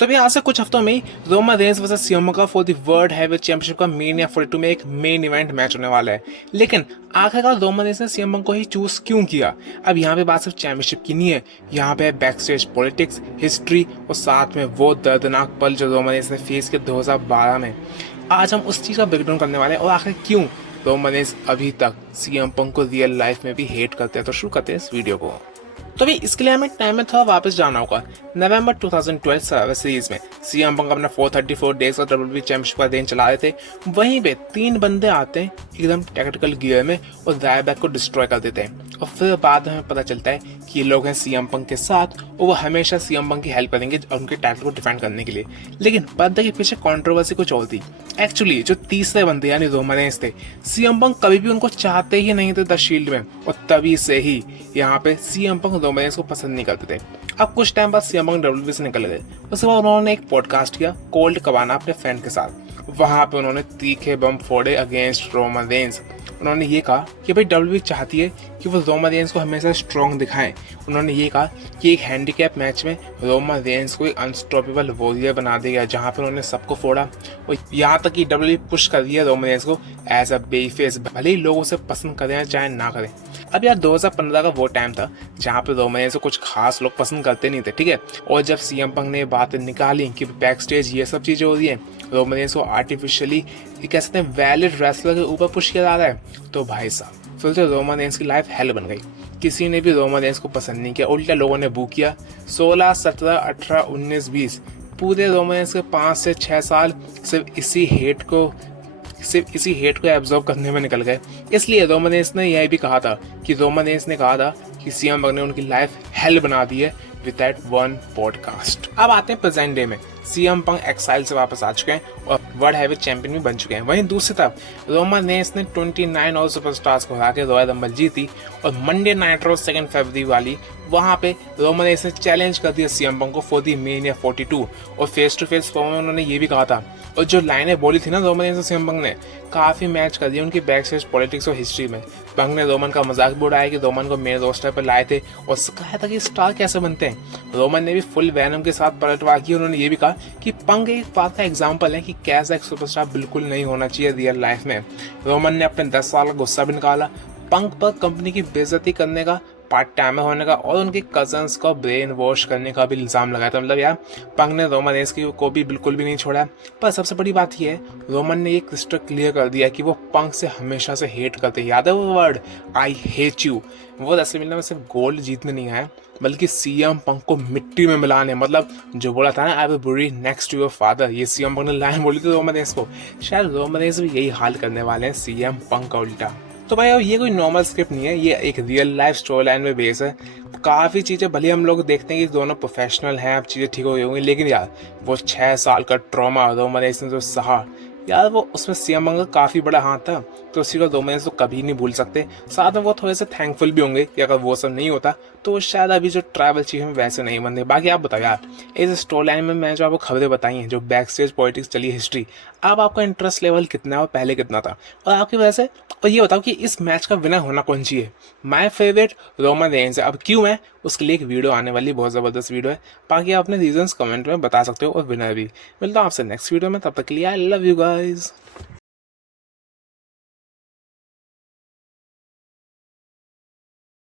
तो अभी आज से कुछ हफ्तों में ही रोमन रेंस वर्सेस सियोमका for the world heavyweight championship का मेनिया 42 में एक मेन इवेंट मैच होने वाला है। लेकिन आखिरकार रोमन रेंस ने सियोमका को ही चूज क्यों किया? अब यहाँ पे बात सिर्फ चैंपियनशिप की नहीं है, यहाँ पे बैक स्टेज पॉलिटिक्स, हिस्ट्री और साथ में वो दर्दनाक पल जो रोमन रेंस ने फेस किया 2012 में। आज हम उस चीज़ का ब्रेकडाउन करने वाले हैं और आखिर क्यों रोमन रेंस अभी तक सीएम पंक को रियल लाइफ में भी हेट करते हैं। तो शुरू करते हैं इस वीडियो को। तो भाई इसके लिए हमें टाइम में थोड़ा वापस जाना होगा। नवंबर 2012 सर्वर सीरीज में सीएम पंक अपना 434 डेज का डब्ल्यूडब्ल्यूई चैंपियनशिप का दिन चला रहे थे। वहीं पे तीन बंदे आते हैं एकदम टेक्निकल गियर में और रायबैक को डिस्ट्रॉय कर देते हैं। और फिर बाद में हमें पता चलता है कि ये लोग हैं सीएम पंक के साथ और वो हमेशा सीएम पंक की हेल्प करेंगे उनके टाइटल को डिफेंड करने के लिए। लेकिन पर्दे के पीछे कंट्रोवर्सी कुछ और थी। एक्चुअली जो तीसरे बंदे यानी रोमन रेंस थे, सीएम पंक कभी भी उनको चाहते ही नहीं थे द शील्ड में, और तभी से ही यहाँ पे सीएम पंक रोमन रेंस को पसंद नहीं करते थे। अब कुछ टाइम बाद सीएम पंक डब्ल्यूडब्ल्यूई से निकल गए। उसके बाद उन्होंने एक पॉडकास्ट किया कोल्ड कबाना अपने फ्रेंड के साथ। वहां पे उन्होंने तीखे बम फोड़े अगेंस्ट रोमन रेंस। उन्होंने ये कहा कि भाई डब्ल्यूडब्ल्यूई चाहती है कि वो रोमन रेंस को हमेशा स्ट्रॉन्ग दिखाएं। उन्होंने ये कहा कि एक हैंडीकैप मैच में रोमन रेंस को एक अनस्टॉपेबल वॉरियर बना दिया, जहां पर उन्होंने सबको फोड़ा। और यहाँ तक कि डब्ल्यूडब्ल्यूई पुश कर दिया रोमन रेंस को एज अ बेफेस, भले ही लोग उसे पसंद करें चाहे ना करें। अब यार 2015 का वो टाइम था जहाँ पे रोमन रेंस को कुछ खास लोग पसंद करते नहीं थे, ठीक है। और जब सीएम पंक ने बात निकाली कि बैक स्टेज ये सब चीजें हो रही है, रोमन रेंस को आर्टिफिशियली कह सकते हैं वैलिड रेसलर के ऊपर पुश किया जा रहा है, तो भाई साहब फिर तो रोमन रेंस की लाइफ हेल बन गई। किसी ने भी रोमन रेंस को पसंद नहीं किया, उल्टा लोगों ने बू किया। 16, 17, 18, 19, 20 पूरे रोमन रेंस के 5 से 6 साल सिर्फ इसी हेट को एब्जॉर्व करने में निकल गए। इसलिए रोमन रेंस ने यह भी कहा था कि सीएम पंक ने उनकी लाइफ हेल बना दी है विद दैट वन पॉडकास्ट। अब आते हैं प्रेजेंट डे में। सीएम पंक एक्साइल से वापस आ चुके हैं और वर्ल्ड हैवीवेट चैंपियन भी बन चुके हैं। वहीं दूसरी तरफ रोमन रेंस ने 29 और सुपरस्टार्स को हरा के रॉयल रंबल जीती और मंडे नाइट रॉ 2 फरवरी वाली वहां पे रोमन रेंस ने चैलेंज कर दिया सीएम पंक को फॉर द मेनिया 42 और फेस टू फेस फॉर्म में उन्होंने ये भी कहा था। और जो लाइनें बोली थी ना रोमन रेंस और सीएम पंक ने, काफी मैच कर दिया उनकी बैक स्टेज पॉलिटिक्स और हिस्ट्री में। पंक ने रोमन का मजाक भी उड़ाया कि रोमन को मेन रोस्टर पर लाए थे और कहा था कि स्टार कैसे बनते हैं। रोमन ने भी फुल वैनम के साथ पलटवार की। उन्होंने ये भी कहा कि पंक एक बात का एग्जाम्पल है कि कैसा एक सुपरस्टार बिल्कुल नहीं होना चाहिए रियल लाइफ में। रोमन ने अपने 10 साल का गुस्सा भी निकाला पंक पर कंपनी की बेइज्जती करने का, पार्ट टाइमर होने का और उनके कजन्स को ब्रेन वॉश करने का भी इल्जाम लगाया था। मतलब यार पंक ने रोमन रेंस को भी बिल्कुल भी नहीं छोड़ा। पर सबसे बड़ी बात यह है रोमन ने ये क्रिस्टल क्लियर कर दिया कि वो पंक से हमेशा से हेट करते। याद है वो वर्ड आई हेट यू? वो रेसलमेनिया में सिर्फ गोल्ड जीतने नहीं आया बल्कि सीएम पंक को मिट्टी में मिलाने। मतलब जो बोला था ना आई विल बुरी नेक्स्ट टू योर फादर, ये सीएम पंक ने लाइन बोली थी रोमन रेंस को। शायद रोमन रेंस भी यही हाल करने वाले हैं सीएम पंक का उल्टा। तो भाई अब ये कोई नॉर्मल स्क्रिप्ट नहीं है, ये एक रियल लाइफ स्टोरी लाइन में बेस है। काफ़ी चीज़ें भले हम लोग देखते हैं कि दोनों प्रोफेशनल हैं, अब चीज़ें ठीक हो गई होंगी, लेकिन यार वो 6 साल का ट्रॉमा रोमन रेंस ने जो सहा यार, वो उसमें सीएम पंक का काफ़ी बड़ा हाथ था। तो उसी को रोमन रेंस तो कभी नहीं भूल सकते। साथ में वो थोड़े से थैंकफुल भी होंगे कि अगर वो सब नहीं होता तो शायद अभी जो ट्राइबल चीफ में वैसे नहीं बनते। बाकी आप बताओ यार इस स्टोरी लाइन में मैं जो आपको खबरें बताई हैं, जो बैक स्टेज पॉलिटिक्स चली हिस्ट्री, अब आपका इंटरेस्ट लेवल कितना है और पहले कितना था और आपकी वजह से। और ये बताओ कि इस मैच का विनर होना कौन चाहिए? माय फेवरेट रोमन रेंस है। अब क्यों है उसके लिए एक वीडियो आने वाली, बहुत ज़बरदस्त वीडियो है। बाकी आप अपने रीजंस कमेंट में बता सकते हो और विनर भी। मिलता हूँ आपसे नेक्स्ट वीडियो में, तब तक के लिए आई लव यू गाइज।